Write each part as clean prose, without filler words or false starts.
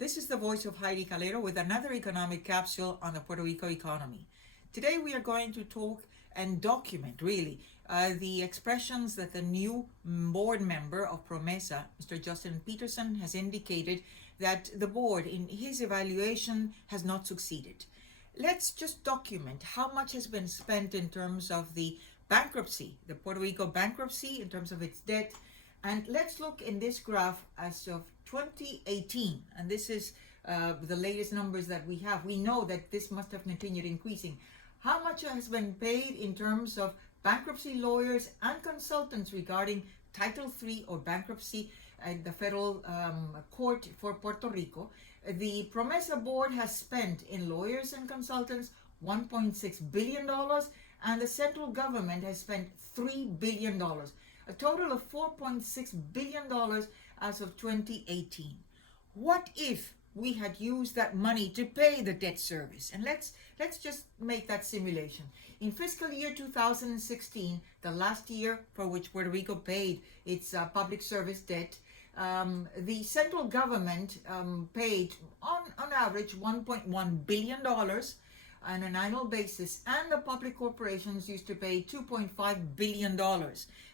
This is the voice of Heidie Calero with another economic capsule on the Puerto Rico economy. Today we are going to talk and document really the expressions that the new board member of PROMESA, Mr. Justin Peterson, has indicated that the board in his evaluation has not succeeded. Let's just document how much has been spent in terms of the bankruptcy, the Puerto Rico bankruptcy in terms of its debt. And let's look in this graph as of 2018, and this is the latest numbers that we have. We know that this must have continued increasing. How much has been paid in terms of bankruptcy lawyers and consultants regarding Title III or bankruptcy at the federal court for Puerto Rico? The PROMESA board has spent in lawyers and consultants $1.6 billion, and the central government has spent $3 billion. A total of $4.6 billion as of 2018. What if we had used that money to pay the debt service? And let's just make that simulation. In fiscal year 2016, the last year for which Puerto Rico paid its public service debt, the central government paid on average $1.1 billion on an annual basis, and the public corporations used to pay $2.5 billion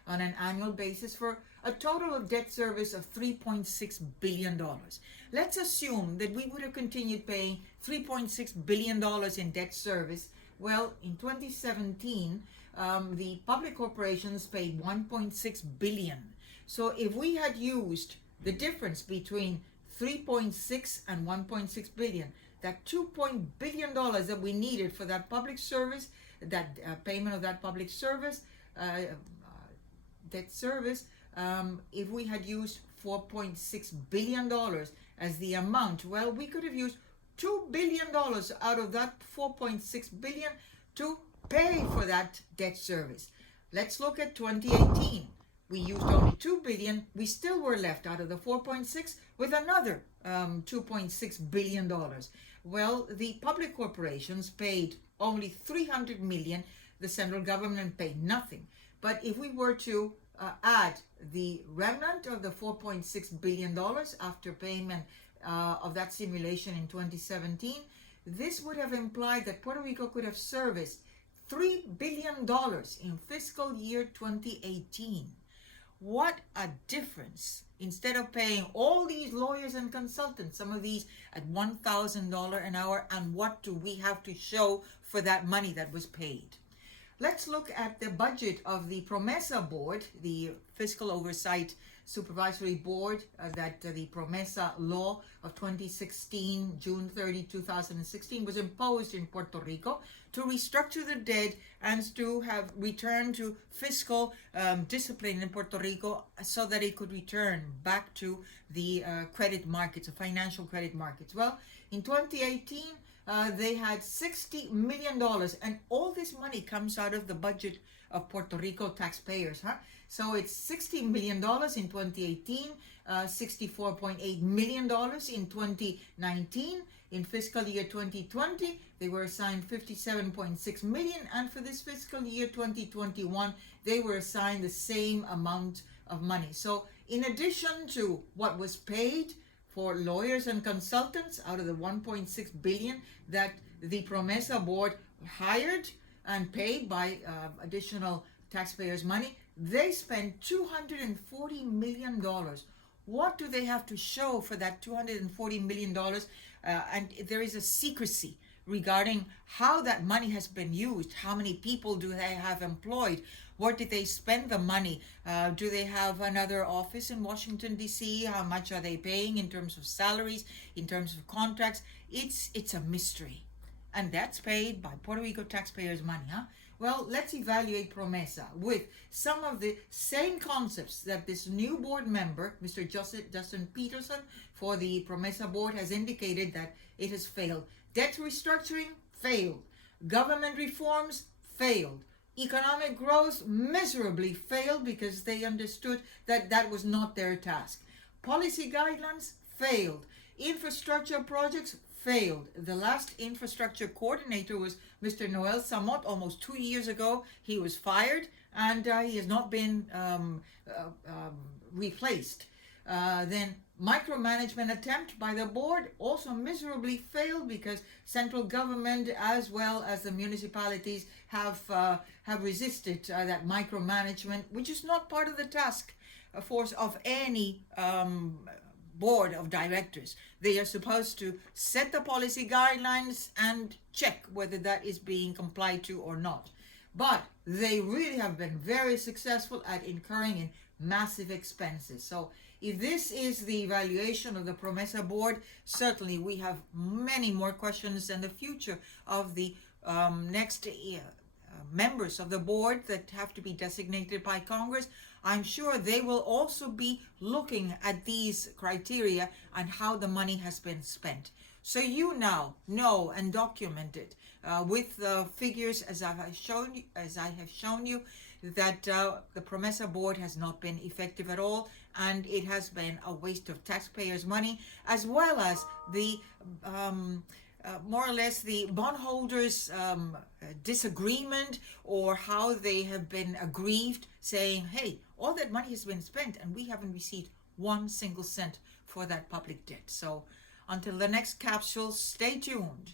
on an annual basis for a total of debt service of $3.6 billion. Let's assume that we would have continued paying $3.6 billion in debt service. Well, in 2017, the public corporations paid $1.6 billion. So if we had used the difference between 3.6 and 1.6 billion, that $2 billion that we needed for that public service, that payment of that public service, debt service, if we had used $4.6 billion as the amount, well, we could have used $2 billion out of that $4.6 billion to pay for that debt service. Let's look at 2018. We used only $2 billion. We still were left out of the 4.6 with another $2.6 billion. Well, the public corporations paid only $300 million. The central government paid nothing. But if we were to add the remnant of the $4.6 billion after payment of that simulation in 2017, this would have implied that Puerto Rico could have serviced $3 billion in fiscal year 2018. What a difference. Instead of paying all these lawyers and consultants, some of these at $1,000 an hour, and what do we have to show for that money that was paid? Let's look at the budget of the PROMESA board, the Fiscal Oversight Supervisory Board that the PROMESA law of 2016, June 30, 2016, was imposed in Puerto Rico to restructure the debt and to have returned to fiscal discipline in Puerto Rico so that it could return back to the credit markets, the financial credit markets. Well, in 2018, they had $60 million, and all this money comes out of the budget of Puerto Rico taxpayers, So it's $60 million in 2018, $64.8 million in 2019. In fiscal year 2020, they were assigned $57.6 million, and for this fiscal year 2021, they were assigned the same amount of money. So in addition to what was paid for lawyers and consultants out of the $1.6 billion that the PROMESA board hired and paid by additional taxpayers' money, they spent $240 million. What do they have to show for that $240 million? And there is a secrecy regarding how that money has been used. How many people do they have employed? Where did they spend the money? Do they have another office in Washington, D.C.? How much are they paying in terms of salaries, in terms of contracts? It's a mystery. And that's paid by Puerto Rico taxpayers' money, Well, let's evaluate PROMESA with some of the same concepts that this new board member, Mr. Justin Peterson, for the PROMESA board has indicated that it has failed. Debt restructuring, failed. Government reforms, failed. Economic growth, miserably failed because they understood that that was not their task. Policy guidelines, failed. Infrastructure projects, failed. The last infrastructure coordinator was Mr. Noel Samot almost 2 years ago. He was fired, and he has not been replaced. Then micromanagement attempt by the board also miserably failed because central government as well as the municipalities have resisted that micromanagement, which is not part of the task force of any board of directors. They are supposed to set the policy guidelines and check whether that is being complied to or not. But they really have been very successful at incurring in massive expenses. So if this is the evaluation of the PROMESA board, certainly we have many more questions and the future of the next members of the board that have to be designated by Congress. I'm sure they will also be looking at these criteria and how the money has been spent. So you now know and document it with the figures as I have shown you that the PROMESA board has not been effective at all, and it has been a waste of taxpayers' money, as well as the more or less the bondholders' disagreement, or how they have been aggrieved, saying, hey, all that money has been spent and we haven't received 1 single cent for that public debt. So until the next capsule, stay tuned.